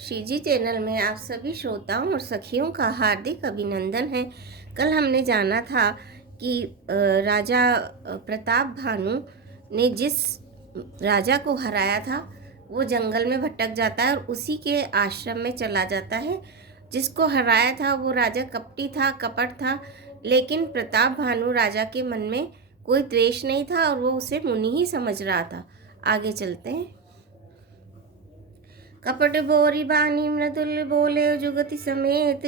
Shriji channel में आप सभी श्रोताओं और सखियों का हार्दिक अभिनंदन है। कल हमने जाना था कि राजा प्रताप भानु ने जिस राजा को हराया था वो जंगल में भटक जाता है और उसी के आश्रम में चला जाता है। जिसको हराया था वो राजा कपटी था, कपट था, लेकिन प्रताप भानु राजा के मन में कोई द्वेष नहीं था और वो उसे मुनि ही समझ रहा था। आगे चलते हैं। कपट बोरी बानी मृदुल बोले जुगति समेत,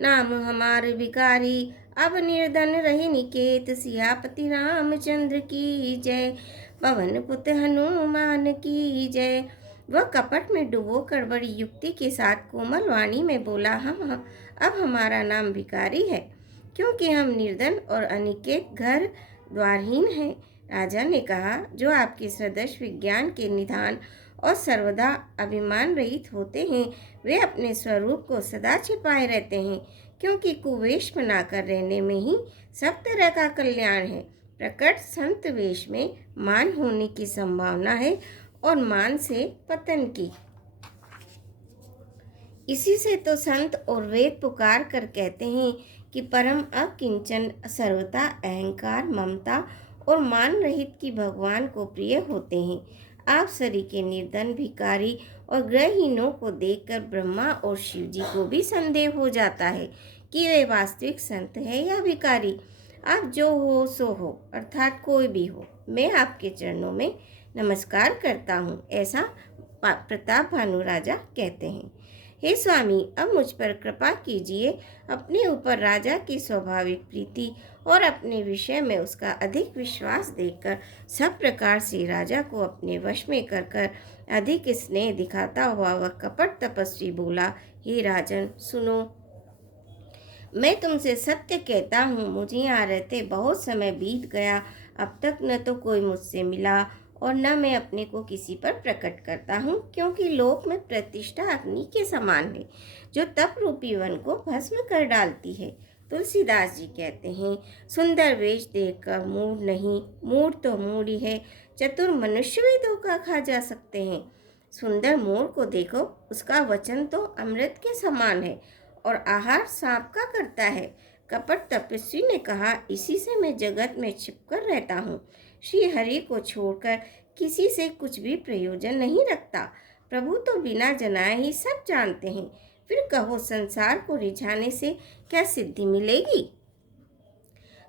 नाम हमार भिकारी अब निर्धन रही निकेत। सियापति रामचंद्र की जय, पवन पुत्र हनुमान की जय। वह कपट में डूबो कर बड़ी युक्ति के साथ कोमल वाणी में बोला, हम अब हमारा नाम भिकारी है, क्योंकि हम निर्धन और अनिकेत घर द्वारहीन हैं। राजा ने कहा, जो आपके सदस्य विज्ञान के निधान और सर्वदा अभिमान रहित होते हैं, वे अपने स्वरूप को सदा छिपाए रहते हैं, क्योंकि कुवेश बनाकर रहने में ही सब तरह का कल्याण है। प्रकट संत वेश में मान होने की संभावना है और मान से पतन की। इसी से तो संत और वेद पुकार कर कहते हैं कि परम अकिंचन सर्वता अहंकार ममता और मान रहित की भगवान को प्रिय होते हैं। आप सरी के निर्धन भिखारी और ग्रहहीनों को देखकर ब्रह्मा और शिव जी को भी संदेह हो जाता है कि वे वास्तविक संत है या भिखारी। आप जो हो सो हो, अर्थात कोई भी हो, मैं आपके चरणों में नमस्कार करता हूँ, ऐसा प्रताप भानु राजा कहते हैं। हे स्वामी, अब मुझ पर कृपा कीजिए। अपने ऊपर राजा की स्वाभाविक प्रीति और अपने विषय में उसका अधिक विश्वास देखकर सब प्रकार से राजा को अपने वश में कर अधिक स्नेह दिखाता हुआ वह कपट तपस्वी बोला, हे राजन सुनो, मैं तुमसे सत्य कहता हूँ, मुझे यहाँ रहते बहुत समय बीत गया। अब तक न तो कोई मुझसे मिला और न मैं अपने को किसी पर प्रकट करता हूँ, क्योंकि लोक में प्रतिष्ठा अग्नि के समान है, जो तप रूपी वन को भस्म कर डालती है। तुलसीदास जी कहते हैं, सुंदर वेश देखकर मूढ़ नहीं, मूढ़ तो मूढ़ ही है, चतुर मनुष्य भी धोखा खा जा सकते हैं। सुंदर मोर को देखो, उसका वचन तो अमृत के समान है और आहार सांप का करता है। कपट तपस्वी ने कहा, इसी से मैं जगत में छिपकर रहता हूँ, श्री हरि को छोड़कर किसी से कुछ भी प्रयोजन नहीं रखता। प्रभु तो बिना जनाए ही सब जानते हैं, फिर कहो संसार को रिझाने से क्या सिद्धि मिलेगी।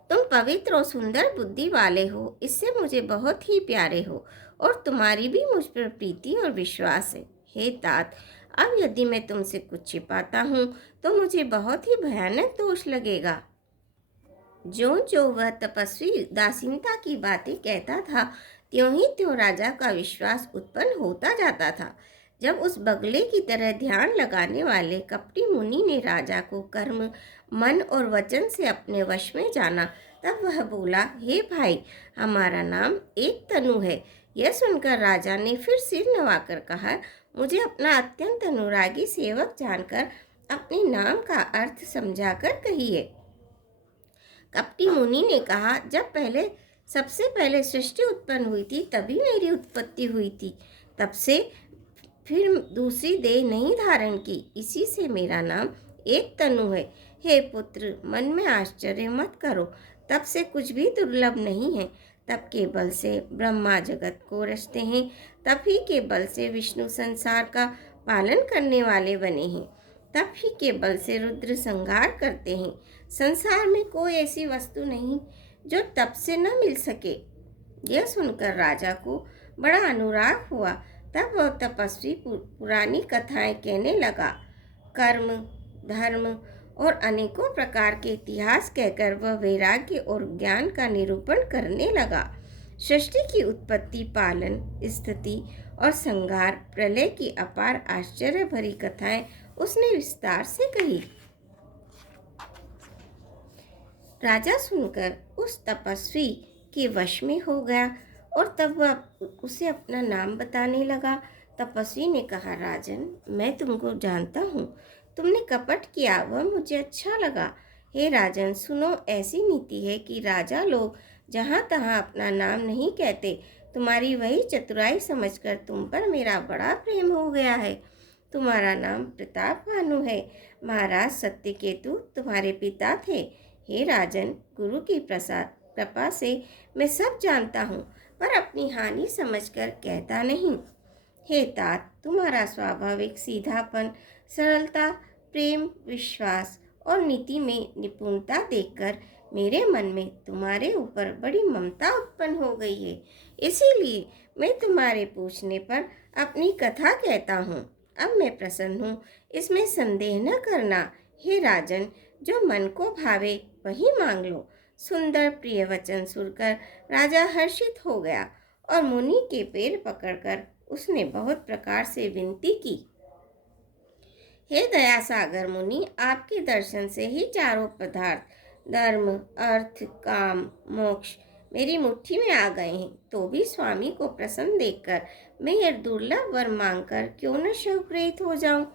तुम पवित्र और सुंदर बुद्धि वाले हो, इससे मुझे बहुत ही प्यारे हो और तुम्हारी भी मुझ पर प्रीति और विश्वास है। हे तात, अब यदि मैं तुमसे कुछ छिपाता हूँ तो मुझे बहुत ही भयानक दोष लगेगा। जो वह तपस्वी उदासीनता की बातें कहता था, त्यों ही त्यों राजा का विश्वास उत्पन्न होता जाता था। जब उस बगले की तरह ध्यान लगाने वाले कपटी मुनि ने राजा को कर्म मन और वचन से अपने वश में जाना, तब वह बोला, हे भाई, हमारा नाम एक तनु है। यह सुनकर राजा ने फिर सिर नवाकर कहा, मुझे अपना अत्यंत अनुरागी सेवक जानकर अपने नाम का अर्थ समझाकर कहिए। कपटी मुनि ने कहा, जब सबसे पहले सृष्टि उत्पन्न हुई थी तभी मेरी उत्पत्ति हुई थी, तब से फिर दूसरी देह नहीं धारण की, इसी से मेरा नाम एक तनु है। हे पुत्र, मन में आश्चर्य मत करो, तब से कुछ भी दुर्लभ नहीं है। तब के बल से ब्रह्मा जगत को रचते हैं, तब ही के बल से विष्णु संसार का पालन करने वाले बने हैं, तब ही के बल से रुद्र संहार करते हैं। संसार में कोई ऐसी वस्तु नहीं जो तप से न मिल सके। यह सुनकर राजा को बड़ा अनुराग हुआ। तब वह तपस्वी पुरानी कथाएं कहने लगा। कर्म धर्म और अनेकों प्रकार के इतिहास कहकर वह वैराग्य और ज्ञान का निरूपण करने लगा। सृष्टि की उत्पत्ति, पालन, स्थिति और संहार, प्रलय की अपार आश्चर्य भरी कथाएं उसने विस्तार से कही। राजा सुनकर उस तपस्वी के वश में हो गया और तब वह उसे अपना नाम बताने लगा। तपस्वी ने कहा, राजन, मैं तुमको जानता हूँ, तुमने कपट किया, वह मुझे अच्छा लगा। हे राजन सुनो, ऐसी नीति है कि राजा लोग जहाँ तहाँ अपना नाम नहीं कहते। तुम्हारी वही चतुराई समझकर तुम पर मेरा बड़ा प्रेम हो गया है। तुम्हारा नाम प्रताप भानु है। महाराज सत्यकेतु तुम्हारे पिता थे। हे राजन, गुरु की प्रसाद कृपा से मैं सब जानता हूँ, पर अपनी हानि समझकर कहता नहीं। हे तात, तुम्हारा स्वाभाविक सीधापन, सरलता, प्रेम, विश्वास और नीति में निपुणता देखकर मेरे मन में तुम्हारे ऊपर बड़ी ममता उत्पन्न हो गई है। इसीलिए मैं तुम्हारे पूछने पर अपनी कथा कहता हूँ। अब मैं प्रसन्न हूँ, इसमें संदेह न करना। हे राजन, जो मन को भावे वही मांग लो। सुंदर प्रिय वचन सुनकर राजा हर्षित हो गया और मुनि के पैर पकड़कर उसने बहुत प्रकार से विनती की। हे दया सागर मुनि, आपके दर्शन से ही चारों पदार्थ धर्म, अर्थ, काम, मोक्ष मेरी मुट्ठी में आ गए हैं। तो भी स्वामी को प्रसन्न देखकर मैं यह दुर्लभ वर मांगकर क्यों न शवप्रेत हो जाऊं।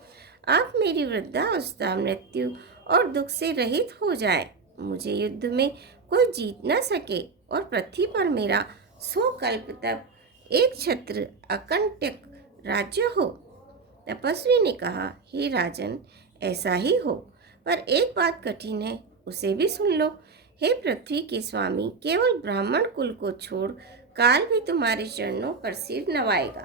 आप मेरी वृद्धावस्था, मृत्यु और दुख से रहित हो जाए। मुझे युद्ध में कोई जीत न सके और पृथ्वी पर मेरा 100 कल्प तक एक छत्र अकंटक राज्य हो। तपस्वी ने कहा, हे राजन, ऐसा ही हो, पर एक बात कठिन है, उसे भी सुन लो। हे पृथ्वी के स्वामी, केवल ब्राह्मण कुल को छोड़ काल भी तुम्हारे चरणों पर सिर नवाएगा।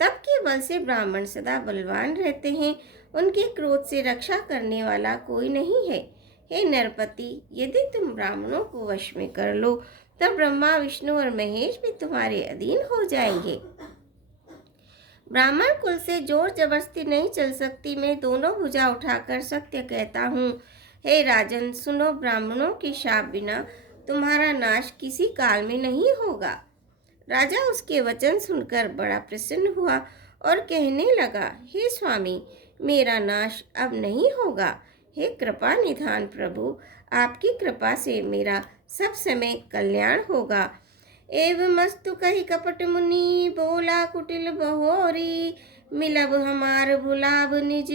तब के बल से ब्राह्मण सदा बलवान रहते हैं, उनके क्रोध से रक्षा करने वाला कोई नहीं है। हे नरपति, यदि तुम ब्राह्मणों को वश में कर लो तब ब्रह्मा, विष्णु और महेश भी तुम्हारे अधीन हो जाएंगे। ब्राह्मण कुल से जोर जबरदस्ती नहीं चल सकती। मैं दोनों भुजा उठाकर सत्य कहता हूँ। हे राजन, सुनो, ब्राह्मणों के शाप बिना तुम्हारा नाश किसी काल में नहीं होगा। राजा उसके वचन सुनकर बड़ा प्रसन्न हुआ और कहने लगा, हे स्वामी, मेरा नाश अब नहीं होगा। हे कृपा निधान प्रभु, आपकी कृपा से मेरा सब समय कल्याण होगा। एवमस्तु कही कपट मुनि, बोला कुटिल बहोरी। मिलब हमार भुलाब निज,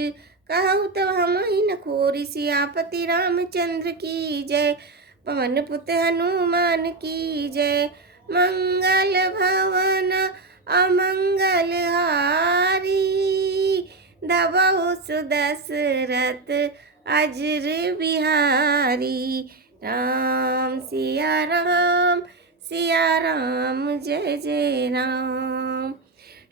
कहु तब हम ही न खोरी। सियापति रामचंद्र की जय, पवन पुत हनुमान की जय। मंगल भवन अमंगल हारी, दबहु सुदशरथ अजर बिहारी। राम सिया राम, सिया राम, जय जय राम।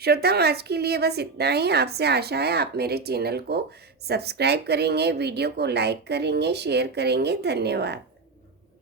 श्रोताओं, आज के लिए बस इतना ही। आपसे आशा है आप मेरे चैनल को सब्सक्राइब करेंगे, वीडियो को लाइक करेंगे, शेयर करेंगे। धन्यवाद।